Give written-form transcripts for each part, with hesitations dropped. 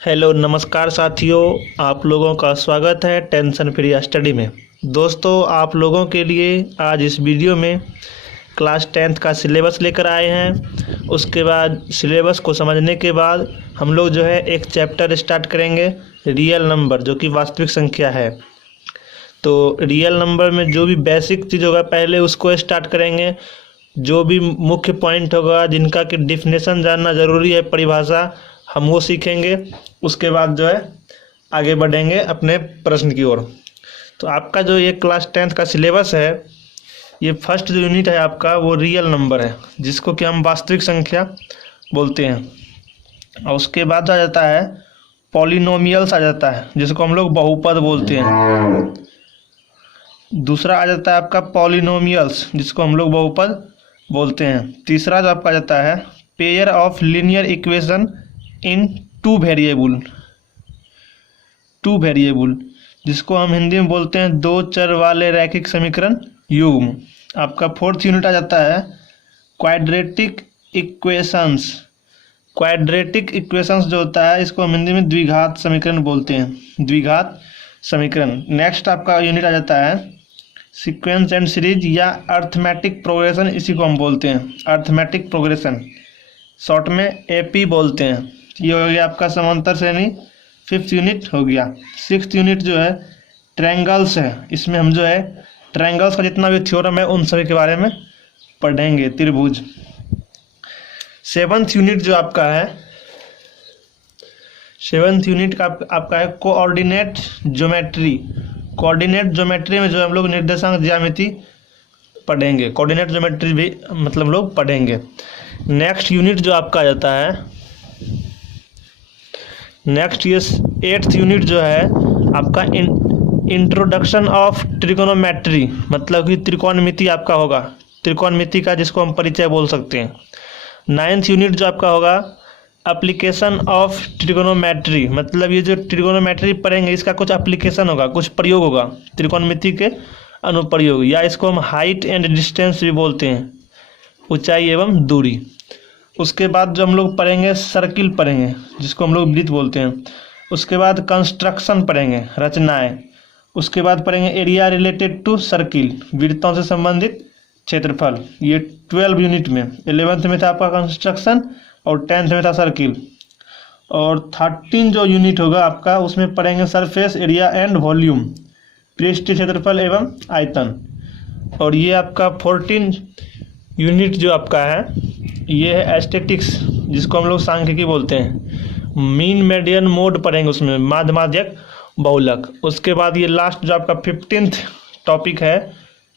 Hello नमस्कार साथियों, आप लोगों का स्वागत है टेंशन फ्री स्टडी में। दोस्तों, आप लोगों के लिए आज इस वीडियो में क्लास 10th का सिलेबस लेकर आए हैं। उसके बाद सिलेबस को समझने के बाद हम लोग जो है एक चैप्टर स्टार्ट करेंगे, रियल नंबर, जो कि वास्तविक संख्या है। तो रियल नंबर में जो भी बेसिक चीज़ होगा पहले उसको स्टार्ट करेंगे। जो भी मुख्य पॉइंट होगा जिनका कि डिफिनेशन जानना ज़रूरी है, परिभाषा, हम वो सीखेंगे। उसके बाद जो है आगे बढ़ेंगे अपने प्रश्न की ओर। तो आपका जो ये क्लास 10th का सिलेबस है, ये फर्स्ट जो यूनिट है आपका वो रियल नंबर है, जिसको कि हम वास्तविक संख्या बोलते हैं। और उसके बाद आ जाता है पॉलिनोमियल्स, आ जाता है जिसको हम लोग बहुपद बोलते हैं। दूसरा आ जाता है आपका पॉलिनोमियल्स, जिसको हम लोग बहुपद बोलते हैं। तीसरा जो आपका आ जाता है pair of linear equation in two variable, जिसको हम हिंदी में बोलते हैं दो चर वाले रैखिक समीकरण युग्म। आपका फोर्थ यूनिट आ जाता है क्वाड्रेटिक इक्वेशंस। क्वाड्रेटिक इक्वेशंस जो होता है इसको हम हिंदी में द्विघात समीकरण बोलते हैं, द्विघात समीकरण। नेक्स्ट आपका यूनिट आ जाता है सीक्वेंस एंड सीरीज या अर्थमेटिक प्रोग्रेशन, इसी को हम बोलते हैं अर्थमेटिक प्रोग्रेशन, शॉर्ट में एपी बोलते हैं। ये हो गया आपका समांतर श्रेणी, फिफ्थ यूनिट हो गया। सिक्स्थ यूनिट जो है ट्रायंगल्स है, इसमें हम जो है ट्रायंगल्स का जितना भी थ्योरम है उन सभी के बारे में पढ़ेंगे, त्रिभुज। सेवन्थ यूनिट जो आपका है, सेवन्थ यूनिट का आपका है कोऑर्डिनेट ज्योमेट्री। कोऑर्डिनेट ज्योमेट्री में जो हम लोग निर्देशांक ज्यामिति पढ़ेंगे, कोऑर्डिनेट ज्योमेट्री भी मतलब लोग पढ़ेंगे। नेक्स्ट यूनिट जो आपका आ जाता है, नेक्स्ट ये 8th यूनिट जो है आपका इंट्रोडक्शन ऑफ ट्रिगोनोमेट्री, मतलब कि त्रिकोणमिति आपका होगा, त्रिकोणमिति का जिसको हम परिचय बोल सकते हैं। 9th यूनिट जो आपका होगा एप्लीकेशन ऑफ ट्रिगोनोमेट्री, मतलब ये जो ट्रिगोनोमेट्री पढ़ेंगे इसका कुछ एप्लीकेशन होगा, कुछ प्रयोग होगा त्रिकोणमिति के अनुप्रयोग, या इसको हम हाइट एंड डिस्टेंस भी बोलते हैं, ऊंचाई एवं दूरी। उसके बाद जो हम लोग पढ़ेंगे सर्किल पढ़ेंगे, जिसको हम लोग वृत्त बोलते हैं। उसके बाद कंस्ट्रक्शन पढ़ेंगे, रचनाएं। उसके बाद पढ़ेंगे एरिया रिलेटेड टू सर्किल, वृत्तों से संबंधित क्षेत्रफल। ये 12 यूनिट में 11th में था आपका कंस्ट्रक्शन और 10th में था सर्किल। और 13 जो यूनिट होगा आपका उसमें पढ़ेंगे सरफेस एरिया एंड वॉल्यूम, पृष्ठीय क्षेत्रफल एवं आयतन। और ये आपका 14 यूनिट जो आपका है ये है एस्थेटिक्स, जिसको हम लोग सांख्यिकी बोलते हैं। मीन मेडियन मोड पढ़ेंगे, उसमें माध्य माध्यक बहुलक। उसके बाद ये लास्ट जो आपका 15th टॉपिक है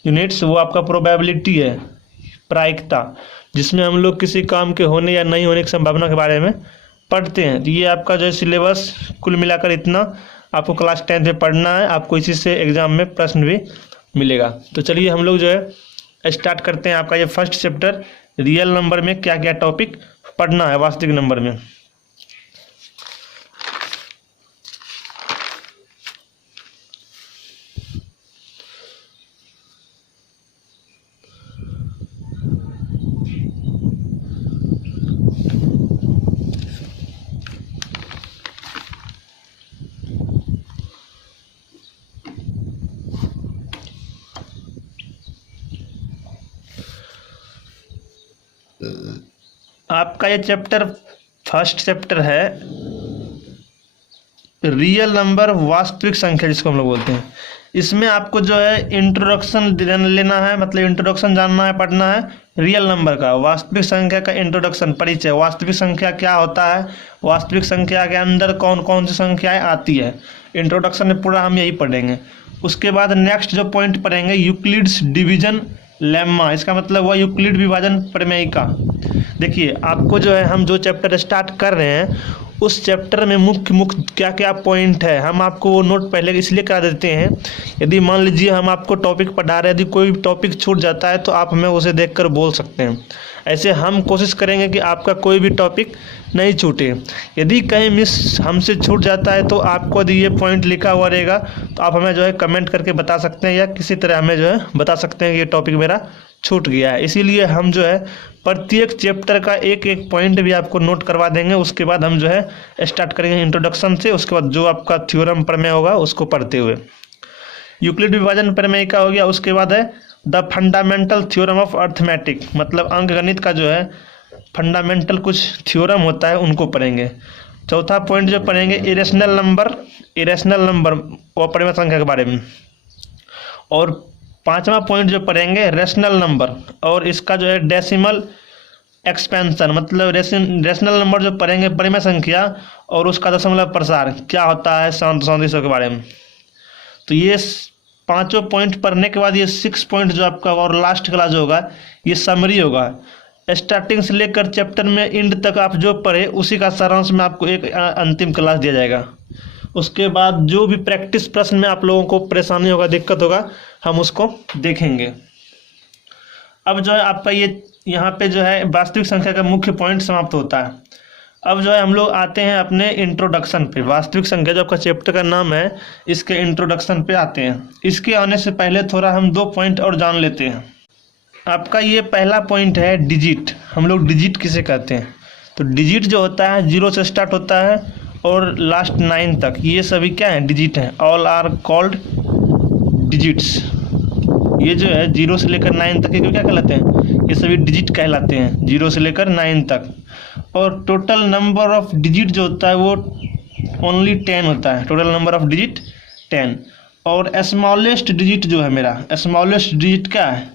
यूनिट्स, वो आपका प्रोबेबिलिटी है, प्रायिकता, जिसमें हम लोग किसी काम के होने या नहीं होने की संभावना के बारे में पढ़ते हैं। तो ये आपका जो सिलेबस कुल मिलाकर इतना आपको क्लास 10th में पढ़ना है। आपको इसी से एग्जाम में प्रश्न भी मिलेगा। तो चलिए हम लोग जो है स्टार्ट करते हैं आपका ये फर्स्ट चैप्टर, रियल नंबर में क्या क्या टॉपिक पढ़ना है वास्तविक नंबर में। आपका ये चैप्टर फर्स्ट चैप्टर है रियल नंबर, वास्तविक संख्या, जिसको हम लोग बोलते हैं। इसमें आपको जो है इंट्रोडक्शन लेना है, मतलब इंट्रोडक्शन जानना है, पढ़ना है रियल नंबर का, वास्तविक संख्या का इंट्रोडक्शन, परिचय, वास्तविक संख्या क्या होता है, वास्तविक संख्या के अंदर कौन कौन सी संख्याएं आती है, इंट्रोडक्शन में पूरा हम यही पढ़ेंगे। उसके बाद नेक्स्ट जो पॉइंट पढ़ेंगे यूक्लिड्स डिवीजन लेम्मा, इसका मतलब हुआ यूक्लिड विभाजन प्रमेयिका। देखिए आपको जो है हम जो चैप्टर स्टार्ट कर रहे हैं उस चैप्टर में मुख्य क्या क्या पॉइंट है, हम आपको वो नोट पहले इसलिए करा देते हैं। यदि मान लीजिए हम आपको टॉपिक पढ़ा रहे हैं, यदि कोई टॉपिक छूट जाता है तो आप हमें उसे देखकर बोल सकते हैं। ऐसे हम कोशिश करेंगे कि आपका कोई भी टॉपिक नहीं छूटे। यदि कहीं मिस हमसे छूट जाता है तो आपको यदि ये पॉइंट लिखा हुआ रहेगा तो आप हमें जो है कमेंट करके बता सकते हैं, या किसी तरह हमें जो है बता सकते हैं कि ये टॉपिक मेरा छूट गया है। इसीलिए हम जो है प्रत्येक चैप्टर का एक एक पॉइंट भी आपको नोट करवा देंगे। उसके बाद हम जो है स्टार्ट करेंगे इंट्रोडक्शन से, उसके बाद जो आपका थ्योरम प्रमेय होगा उसको पढ़ते हुए। यूक्लिड विभाजन प्रमेय का हो गया। उसके बाद है the fundamental theorem of arithmetic, मतलब अंकगणित का जो है फंडामेंटल कुछ थ्योरम होता है उनको पढ़ेंगे। चौथा पॉइंट जो पढ़ेंगे इरेशनल नंबर और परिमेय संख्या के बारे में। और पांचवा पॉइंट जो पढ़ेंगे रेशनल नंबर और इसका जो है डेसिमल एक्सपेंशन, मतलब रेशनल नंबर जो पढ़ेंगे परिमेय संख्या और उसका दशमलव प्रसार क्या होता है सदिशों के बारे में। तो ये पांचों पॉइंट पढ़ने के बाद ये 6 पॉइंट जो आपका और लास्ट क्लास जो होगा ये समरी होगा। स्टार्टिंग से लेकर चैप्टर में एंड तक आप जो पढ़े उसी का सारांश में आपको एक अंतिम क्लास दिया जाएगा। उसके बाद जो भी प्रैक्टिस प्रश्न में आप लोगों को परेशानी होगा, दिक्कत होगा, हम उसको देखेंगे। अब जो है आपका ये यहाँ पे जो है वास्तविक संख्या का मुख्य पॉइंट समाप्त होता है। अब जो है हम लोग आते हैं अपने इंट्रोडक्शन पे। वास्तविक संख्या जो आपका चैप्टर का नाम है इसके इंट्रोडक्शन पे आते हैं। इसके आने से पहले थोड़ा हम 2 पॉइंट और जान लेते हैं। आपका ये पहला पॉइंट है डिजिट। हम लोग डिजिट किसे कहते हैं? तो डिजिट जो होता है 0 से स्टार्ट होता है और लास्ट 9 तक, ये सभी क्या है? डिजिट हैं। All are called digits. ये जो है 0 से लेकर 9 तक ये क्या कहलाते हैं? ये सभी डिजिट कहलाते हैं, 0 से लेकर 9 तक। और टोटल नंबर ऑफ डिजिट जो होता है वो ओनली 10 होता है। Total number of digit 10। और स्मॉलेस्ट डिजिट जो है मेरा, स्मॉलेस्ट डिजिट क्या है?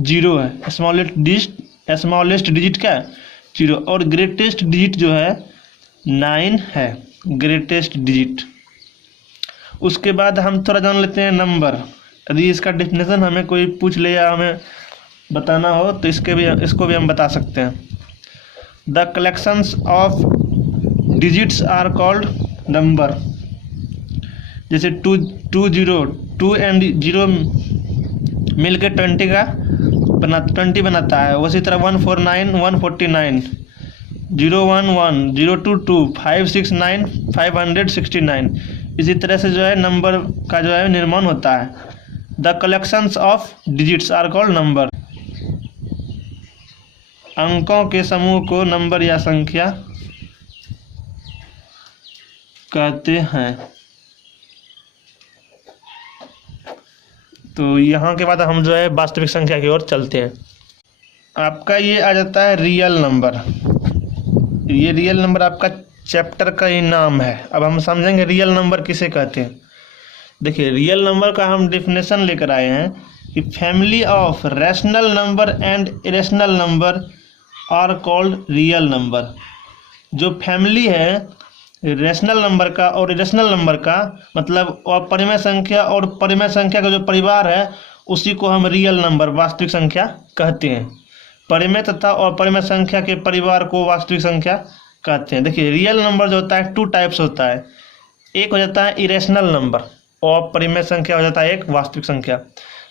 0 है। स्मॉलेस्ट डिजिट क्या है? 0। और ग्रेटेस्ट डिजिट जो है 9 है, ग्रेटेस्ट डिजिट। उसके बाद हम थोड़ा जान लेते हैं नंबर। यदि इसका डेफिनेशन हमें कोई पूछ ले या हमें बताना हो तो इसको भी हम बता सकते हैं। The collections of digits are called number. जैसे 2 एंड 0 मिल के 20 बनाता है। उसी तरह 149 149, 011 022 569 569। इसी तरह से जो है नंबर का जो है निर्माण होता है। The collections of digits are called number. अंकों के समूह को नंबर या संख्या कहते हैं। तो यहाँ के बाद हम जो है वास्तविक संख्या की ओर चलते हैं। आपका ये आ जाता है रियल नंबर। ये रियल नंबर आपका चैप्टर का ही नाम है। अब हम समझेंगे रियल नंबर किसे कहते हैं। देखिए रियल नंबर का हम डेफिनेशन लेकर आए हैं कि family of rational number and irrational number are called real number. जो फैमिली है रैशनल नंबर का और इरेशनल नंबर का, मतलब अपरिमेय संख्या और परिमेय संख्या का जो परिवार है उसी को हम रियल नंबर वास्तविक संख्या कहते हैं। परिमेय तथा अपरिमेय संख्या के परिवार को वास्तविक संख्या कहते हैं। देखिए रियल नंबर जो होता है 2 टाइप्स होता है। एक हो जाता है इरेशनल नंबर और परिमेय संख्या हो जाता है एक वास्तविक संख्या।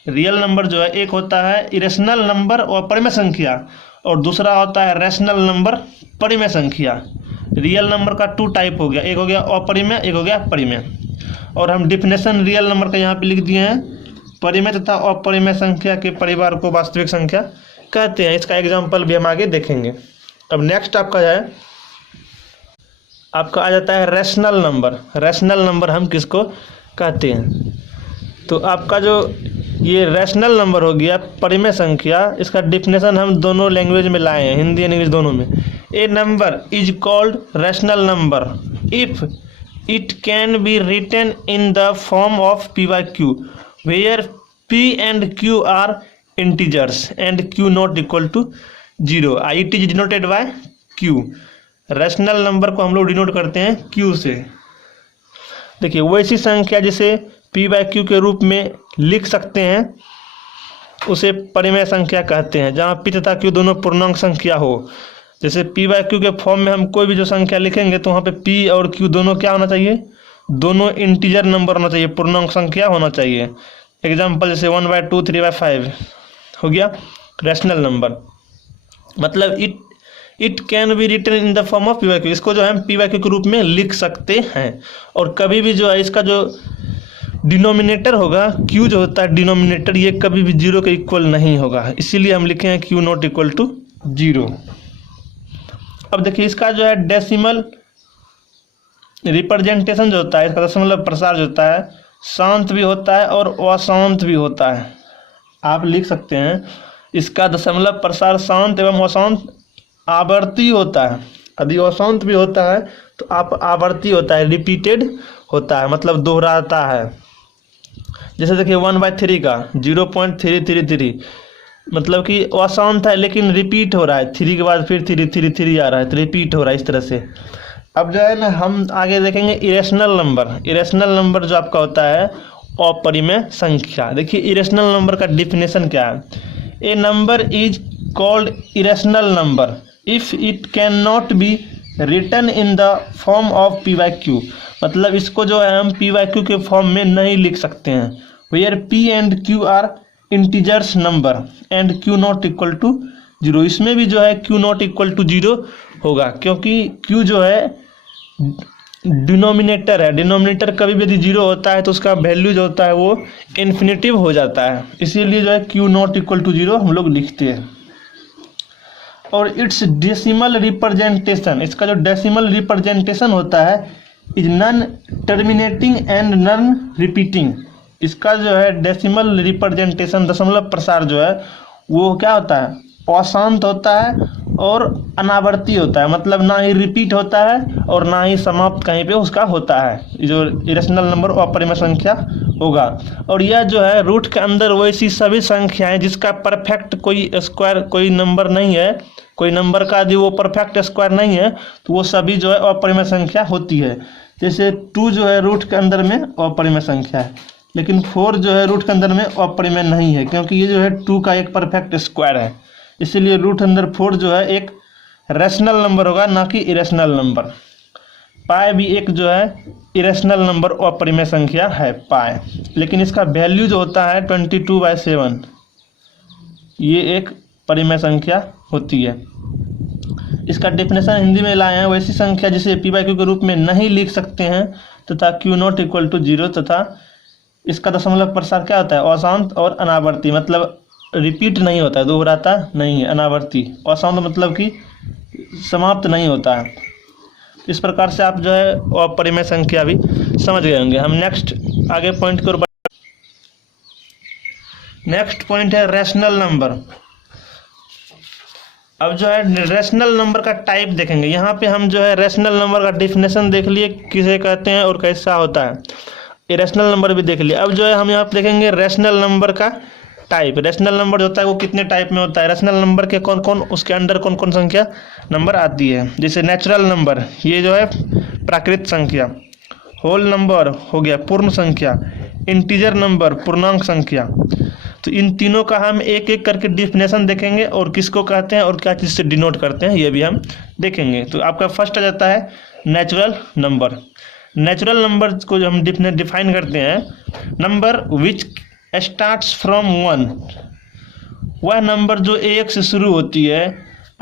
रियल नंबर जो है एक होता है इरेशनल नंबर और परिमेय संख्या, और दूसरा होता है रैशनल नंबर परिमेय संख्या। रियल नंबर का 2 टाइप हो गया, एक हो गया अपरिमेय, एक हो गया परिमेय। और हम डिफिनेशन रियल नंबर का यहाँ पे लिख दिए हैं। परिमेय तथा अपरिमेय संख्या के परिवार को वास्तविक संख्या कहते हैं। इसका एग्जाम्पल भी हम आगे देखेंगे। अब नेक्स्ट आपका है, आपका आ जाता है रैशनल नंबर। रैशनल नंबर हम किसको कहते हैं? तो आपका जो ये रैशनल नंबर हो गया परिमेय संख्या, इसका डिफिनेशन हम दोनों लैंग्वेज में लाए हैं, हिंदी एंड इंग्लिश दोनों में। A number is called rational number if it can be written in the form of P by Q where P and Q are integers and Q not equal to 0। It is denoted by Q. Rational number को हम लोग denote करते हैं Q से। देखिए वैसी संख्या जिसे पी बाई क्यू के रूप में लिख सकते हैं उसे परिमेय संख्या कहते हैं, जहाँ पी तथा क्यू दोनों पूर्णांक संख्या हो। जैसे पी बाई क्यू के फॉर्म में हम कोई भी जो संख्या लिखेंगे तो वहाँ पे पी और क्यू दोनों क्या होना चाहिए? दोनों इंटीजर नंबर होना चाहिए, पूर्णांक संख्या होना चाहिए। एग्जाम्पल जैसे 1/2 3/5 हो गया रैशनल नंबर। मतलब it can be written in the form of P by q. इसको जो है पी बाई क्यू के रूप में लिख सकते हैं। और कभी भी जो है इसका जो डिनोमिनेटर होगा क्यू जो होता है डिनोमिनेटर, ये कभी भी जीरो के इक्वल नहीं होगा, इसीलिए हम लिखे हैं q not equal to zero. अब देखिए इसका जो है डेसिमल रिप्रेजेंटेशन जो होता है, इसका दशमलव प्रसार जो होता है शांत भी होता है और अशांत भी होता है। आप लिख सकते हैं इसका दशमलव प्रसार शांत एवं अशांत आवर्ती होता है। यदि अशांत भी होता है तो आप आवर्ती होता है, रिपीटेड होता है, मतलब दोहराता है। जैसे देखिए 1/3 का 0.333 मतलब कि अशांत है लेकिन रिपीट हो रहा है, 3 के बाद फिर 3 आ रहा है तो रिपीट हो रहा है इस तरह से। अब जो है ना हम आगे देखेंगे इरेशनल नंबर। इरेशनल नंबर जो आपका होता है अपरिमेय संख्या। देखिए इरेशनल नंबर का डिफिनेशन क्या है, a number is called irrational number if it can not be written in the form of P by Q. मतलब इसको जो है हम पी वाई क्यू के फॉर्म में नहीं लिख सकते हैं। Where P and Q are integers number and Q not equal to zero. इसमें भी जो है Q not equal to zero होगा, क्योंकि क्यू जो है डिनोमिनेटर है। डिनोमिनेटर कभी भी यदि जीरो होता है तो उसका वैल्यू जो होता है वो इन्फिनिटिव हो जाता है, इसीलिए जो है Q not equal to zero हम लोग लिखते हैं। और इट्स डेसिमल रिप्रेजेंटेशन, इसका जो डेसिमल रिप्रेजेंटेशन होता है is non terminating and non repeating. इसका जो है डेसिमल रिप्रेजेंटेशन दशमलव प्रसार जो है वो क्या होता है, अशांत होता है और अनावर्ती होता है, मतलब ना ही रिपीट होता है और ना ही समाप्त कहीं पे उसका होता है। जो इरेशनल नंबर अपरिमेय संख्या होगा। और यह जो है रूट के अंदर वैसी सभी संख्याएं जिसका परफेक्ट कोई स्क्वायर कोई नंबर नहीं है, कोई नंबर का यदि वो परफेक्ट स्क्वायर नहीं है तो वो सभी जो है अपरिमेय संख्या होती है। जैसे 2 जो है रूट के अंदर में अपरिमेय संख्या है, लेकिन 4 जो है रूट के अंदर में अपरिमेय नहीं है, क्योंकि ये जो है 2 का एक परफेक्ट स्क्वायर है। इसीलिए रूट अंदर 4 जो है एक रैशनल नंबर होगा, ना कि इरेशनल नंबर। पाई भी एक जो है इरेशनल नंबर अपरिमेय संख्या है पाई, लेकिन इसका वैल्यू जो होता है 22/7 ये एक परिमेय संख्या होती है। इसका डेफिनेशन हिंदी में लाए हैं, वैसी संख्या जिसे पी बाई क्यू के रूप में नहीं लिख सकते हैं तथा q not equal to zero, तथा इसका दशमलव प्रसार क्या होता है, अशांत और अनावर्ती, मतलब रिपीट नहीं होता है, दोहराता नहीं है। अनावर्ती अशांत मतलब कि समाप्त नहीं होता है। इस प्रकार से आप जो है अपरिमेय संख्या भी समझ गए होंगे। हम नेक्स्ट आगे पॉइंट को नेक्स्ट पॉइंट है रैशनल नंबर। अब जो है रैशनल नंबर का टाइप देखेंगे। यहाँ पे हम जो है रैशनल नंबर का डिफिनेशन देख लिए किसे कहते हैं और कैसा होता है, इरेशनल नंबर भी देख लिए। अब जो है हम यहाँ पे देखेंगे रैशनल नंबर का टाइप। रैशनल नंबर जो होता है वो कितने टाइप में होता है, रैशनल नंबर के कौन कौन उसके अंडर कौन कौन संख्या नंबर आती है। जैसे नेचुरल नंबर, ये जो है प्राकृत संख्या। होल नंबर हो गया पूर्ण संख्या। इंटीजर नंबर पूर्णांक संख्या। तो इन तीनों का हम एक एक करके डिफिनेशन देखेंगे और किसको कहते हैं और क्या चीज़ से डिनोट करते हैं ये भी हम देखेंगे। तो आपका फर्स्ट आ जाता है नेचुरल नंबर। नेचुरल नंबर को जो हम डिफाइन करते हैं, नंबर विच स्टार्ट्स फ्रॉम 1, वह नंबर जो एक से शुरू होती है,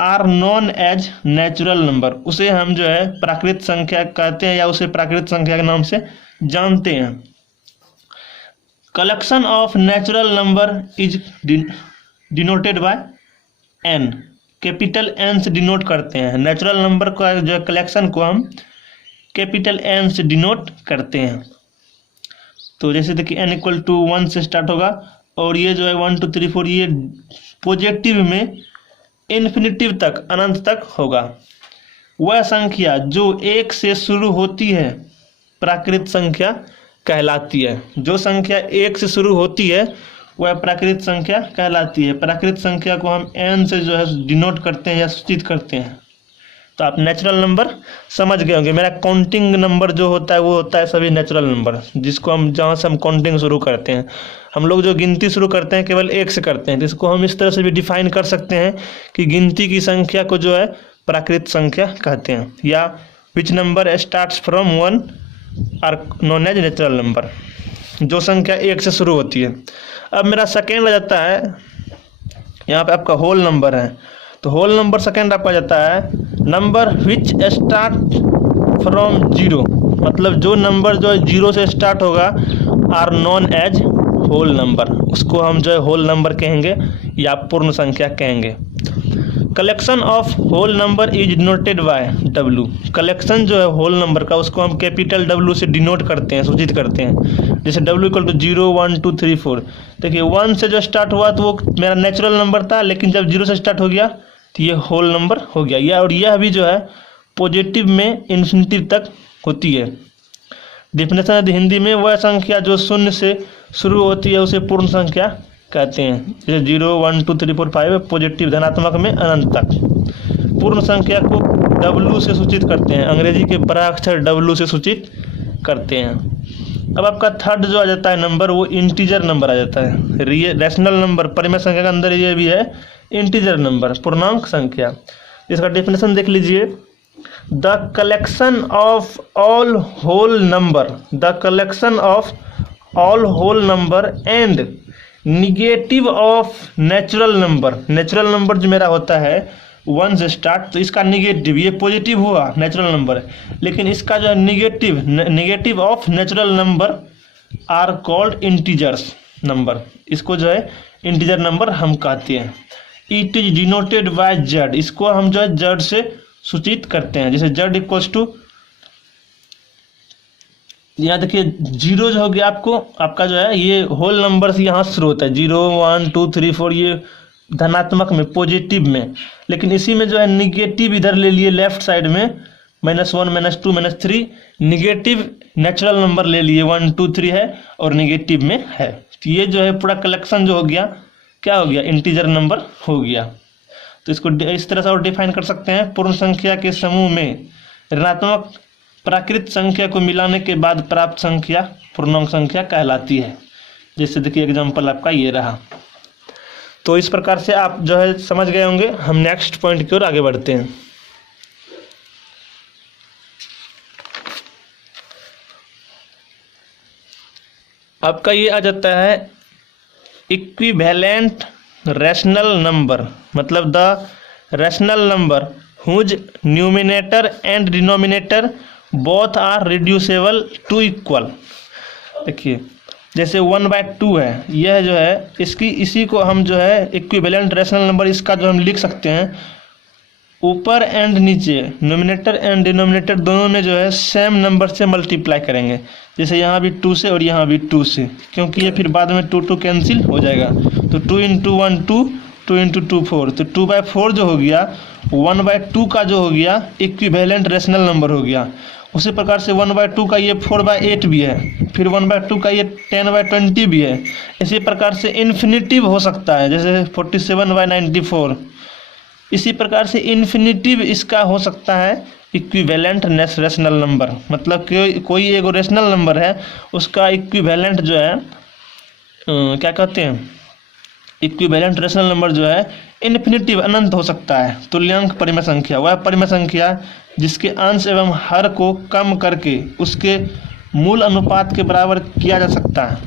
are known as natural number, उसे हम जो है प्राकृत संख्या कहते हैं या उसे प्राकृत संख्या के नाम से जानते हैं। Collection of natural number is denoted by N, capital N से डिनोट करते हैं। नेचुरल नंबर का जो कलेक्शन को हम कैपिटल एन से डिनोट करते हैं। तो जैसे देखिए n इक्वल टू 1 से स्टार्ट होगा और ये जो है 1 2 3 4 ये पॉजिटिव में इन्फिनिटिव तक अनंत तक होगा। वह संख्या जो 1 से शुरू होती है प्राकृत संख्या कहलाती है। जो संख्या 1 से शुरू होती है वह प्राकृत संख्या कहलाती है। प्राकृत संख्या को हम n से जो है डिनोट करते हैं या सूचित करते हैं। तो आप नेचुरल नंबर समझ गए होंगे। मेरा काउंटिंग नंबर जो होता है वो होता है सभी नेचुरल नंबर, जिसको हम जहाँ से हम काउंटिंग शुरू करते हैं। हम लोग जो गिनती शुरू करते हैं केवल 1 से करते हैं, तो इसको हम इस तरह से भी डिफाइन कर सकते हैं कि गिनती की संख्या को जो है प्राकृत संख्या कहते हैं, या which number starts from 1 are known as natural number, जो संख्या 1 से शुरू होती है। अब मेरा सेकेंड आ जाता है, यहाँ पे आपका होल नंबर है, तो होल नंबर सेकेंड आपका जाता है नंबर विच स्टार्ट फ्रॉम 0, मतलब जो नंबर जो है 0 से स्टार्ट होगा are known as whole number, उसको हम जो है होल नंबर कहेंगे या पूर्ण संख्या कहेंगे। Collection of whole number is denoted by W, collection जो है होल नंबर का उसको हम कैपिटल डब्ल्यू से डिनोट करते हैं, सूचित करते हैं। जैसे डब्ल्यू इक्वल टू 0 1 2 3 4, देखिए 1 से जो स्टार्ट हुआ तो वो मेरा नेचुरल नंबर था, लेकिन जब 0 से स्टार्ट हो गया तो ये होल नंबर हो गया। यह और यह भी जो है पॉजिटिव में इन्फिनिटी तक होती है। डिफिनेशन है हिंदी में, वह संख्या जो शून्य से शुरू होती है उसे पूर्ण संख्या कहते हैं। जैसे 0 1 2 3 4 5 पॉजिटिव धनात्मक में अनंत तक। पूर्ण संख्या को डब्ल्यू से सूचित करते हैं, अंग्रेजी के बड़ा अक्षर डब्ल्यू से सूचित करते हैं। अब आपका थर्ड जो आ जाता है नंबर, वो इंटीजर नंबर आ जाता है। रैशनल नंबर परिमेय संख्या के अंदर ये भी है इंटीजर नंबर, पूर्णांक संख्या। इसका डेफिनेशन देख लीजिए, the collection of all whole number, the collection of all whole number and negative of natural number. Natural number जो मेरा होता है 1 से स्टार्ट, तो इसका निगेटिव, ये पॉजिटिव हुआ नेचुरल नंबर, लेकिन इसका जो है negative of natural number are called integers number, इसको जो है इंटीजर नंबर हम कहते हैं। It is denoted by Z, इसको हम जो है जेड से सूचित करते हैं। जैसे जेड इक्वल्स टू, यहाँ देखिए 0 जो हो गया आपका जो है ये होल नंबर से यहाँ शुरू होता है, 0 1 2 3 4 ये धनात्मक में पॉजिटिव में, लेकिन इसी में जो है निगेटिव इधर ले लिए लेफ्ट साइड में, -1 -2 -3 निगेटिव नेचुरल नंबर ले लिए, 1 2 3 है और निगेटिव में है। तो ये जो है पूरा कलेक्शन जो हो गया, क्या हो गया, इंटीजर नंबर हो गया। तो इसको इस तरह से और डिफाइन कर सकते हैं, पूर्ण संख्या के समूह में ऋणात्मक प्राकृत संख्या को मिलाने के बाद प्राप्त संख्या पूर्णांक संख्या कहलाती है। जैसे देखिए एग्जांपल आपका ये रहा। तो इस प्रकार से आप जो है समझ गए होंगे। हम नेक्स्ट पॉइंट की ओर आगे बढ़ते हैं। आपका ये आ जाता है इक्विवेलेंट रैशनल नंबर, मतलब the rational number whose numerator and denominator both are reducible to equal. देखिए जैसे 1/2 है, यह जो है इसी को हम जो है इक्विवेलेंट रैशनल नंबर, इसका जो हम लिख सकते हैं ऊपर एंड नीचे, नोमिनेटर एंड डिनोमिनेटर दोनों में जो है सेम नंबर से मल्टीप्लाई करेंगे। जैसे यहाँ भी 2 से और यहाँ भी 2 से, क्योंकि ये फिर बाद में 2 कैंसिल हो जाएगा। तो 2 × 1 2, 2 × 2 4, तो 2/4 जो हो गया 1/2 का जो हो गया इक्विवेलेंट रैशनल नंबर हो गया। उसी प्रकार से 1/2 का ये 4/8 भी है, फिर 1/2 का ये 10/20 भी है। इसी प्रकार से इन्फिनिटिव हो सकता है, जैसे 47/94। इसी प्रकार से इन्फिनिटिव इसका हो सकता है इक्विवेलेंट रैशनल नंबर, मतलब कोई एक रैशनल नंबर है उसका इक्विवेलेंट जो है क्या कहते हैं, इक्विवेलेंट रैशनल नंबर जो है इन्फिनिटिव अनंत हो सकता है। तुल्यांक परिमेय संख्या वह परिमेय संख्या जिसके अंश एवं हर को कम करके उसके मूल अनुपात के बराबर किया जा सकता है।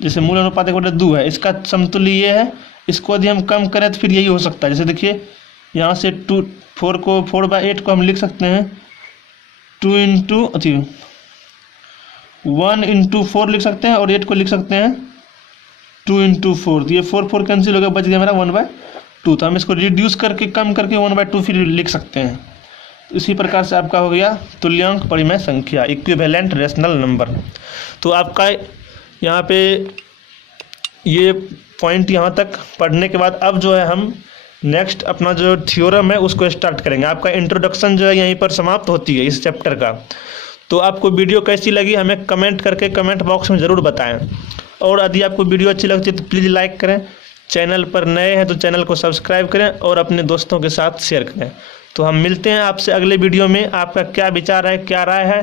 जैसे मूल अनुपात 1/2 है, इसका समतुल्य ये है, इसको यदि हम कम करें तो फिर यही हो सकता है। जैसे देखिए यहाँ से 4/8 को हम लिख सकते हैं 1 × 4 लिख सकते हैं, और 8 को लिख सकते हैं 2 × 4। तो ये 4 कैंसिल हो गया, बच गया मेरा 1/2। तो हम इसको रिड्यूस करके कम करके 1/2 फिर लिख सकते हैं। इसी प्रकार से आपका हो गया तुल्यांक परिमेय संख्या, इक्विवेलेंट रैशनल नंबर। तो आपका यहाँ पे ये पॉइंट यहाँ तक पढ़ने के बाद अब जो है हम नेक्स्ट अपना जो थ्योरम है उसको स्टार्ट करेंगे। आपका इंट्रोडक्शन जो है यहीं पर समाप्त होती है इस चैप्टर का। तो आपको वीडियो कैसी लगी हमें कमेंट करके कमेंट बॉक्स में ज़रूर बताएं, और यदि आपको वीडियो अच्छी लगती है तो प्लीज़ लाइक करें, चैनल पर नए हैं तो चैनल को सब्सक्राइब करें और अपने दोस्तों के साथ शेयर करें। तो हम मिलते हैं आपसे अगले वीडियो में। आपका क्या विचार है, क्या राय है,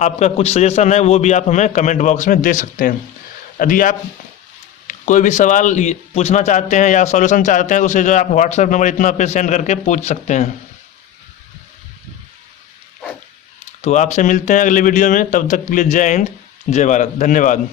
आपका कुछ सजेशन है, वो भी आप हमें कमेंट बॉक्स में दे सकते हैं। यदि आप कोई भी सवाल पूछना चाहते हैं या सॉल्यूशन चाहते हैं, उसे जो आप व्हाट्सएप नंबर इतना पे सेंड करके पूछ सकते हैं। तो आपसे मिलते हैं अगले वीडियो में, तब तक के लिए जय हिंद, जय भारत, धन्यवाद।